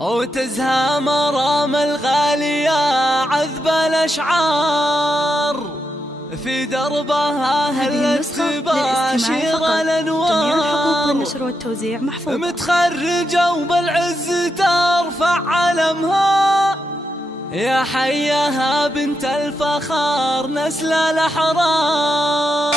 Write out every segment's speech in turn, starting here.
وتزهى مرام الغالية عذب الأشعار في دربها هلت تباشر الأنوار. جميع الحقوق والنشر والتوزيع محفوظة. متخرجة وبالعز ترفع علمها يا حياها بنت الفخار نسل الأحرار.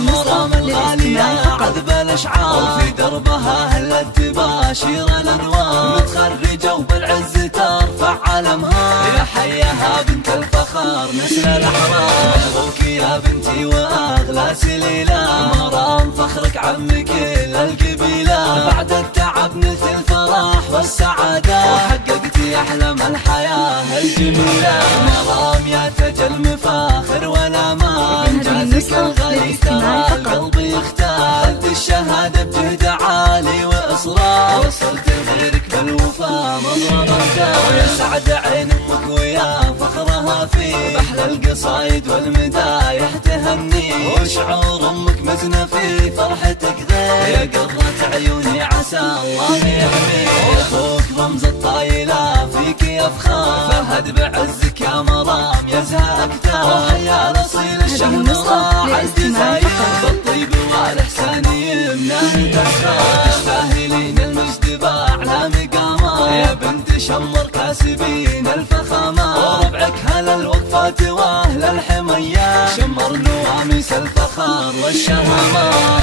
مرام الغالية عذب الأشعار في دربها هلت تباشر الأنوار. متخرجة وبالعز ترفع علمها يا حياها بنت الفخار نسل الأحرار. مبروك يا بنتي وأغلى سليلة مرام فخرك عم كل القبيلة. بعد التعب نلت الفرح والسعادة وحققتي أحلام الحياة الجميلة. مرام يا تاج المفاخر والأمان إنجازك الغالي ترى القلب يختار. أخذت الشهادة بجهد عالي وإصرار وصلت لغيرك بالوفا مضرب الدار. ويسعد عين أمك ويا فخرها فيه بأحلى القصايد والمدايح تهني. وشعور أمك مزنة في فرحتك غير يا قرة عيوني عسى الله يحميه. أخوك رمز الطايلة فيك يفخر فهد بعزك يا مرام يزهى أكتر. وحيا الأصيل الشهم راعي الجزاير بالطيب والإحسان يمناه تسخر. تستاهلين المجد بأعلى مقامات يا بنت شمر كاسبين الفخامات. وربعك هل الوقفات وأهل الحمية شمر نواميس الفخار والشهامات.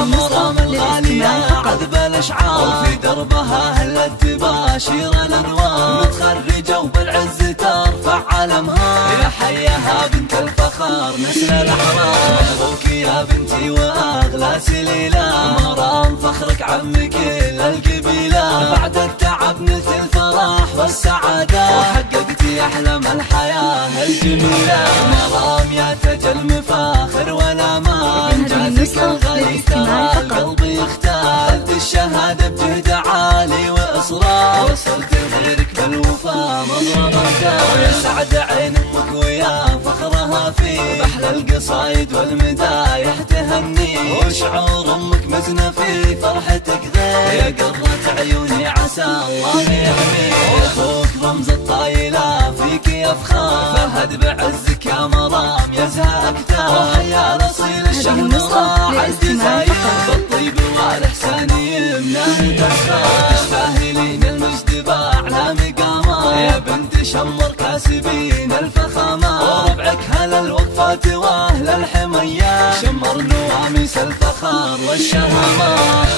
مرام الغالية عذب الأشعار في دربها هلت تباشر الأنوار. متخرجة وبالعز ترفع علمها يا حياها بنت الفخار نسل الأحرار. مبروك يا بنتي وأغلى سليلة مرام فخرك عم كل القبيلة. بعد التعب نلت الفرح والسعادة وحققتي أحلام الحياة الجميلة. مرام يا تاج المفاخر والأمان إنجازك الغالي ترى القلب يختار. أخذت الشهادة بجهد عالي وإصرار وصلت لغيرك بالوفا مضرب الدار. ويسعد عين أمك ويا فخرها فيه بأحلى القصايد والمدايح تهني. وشعور أمك مزنة في فرحتك غير يا قرة عيوني عسى الله يحميه. أخوك رمز الطايلة فيك يفخر فهد بعزك يا مرام يزهى أكتر. وحيا الأصيل الشهم راعي الجزاير بالطيب والإحسان يمناه تسخر. تستاهلين المجد بأعلى مقامات يا بنت شمر كاسبين الفخامات. وربعك هل الوقفات وأهل الحمية شمر نواميس الفخار والشهامات.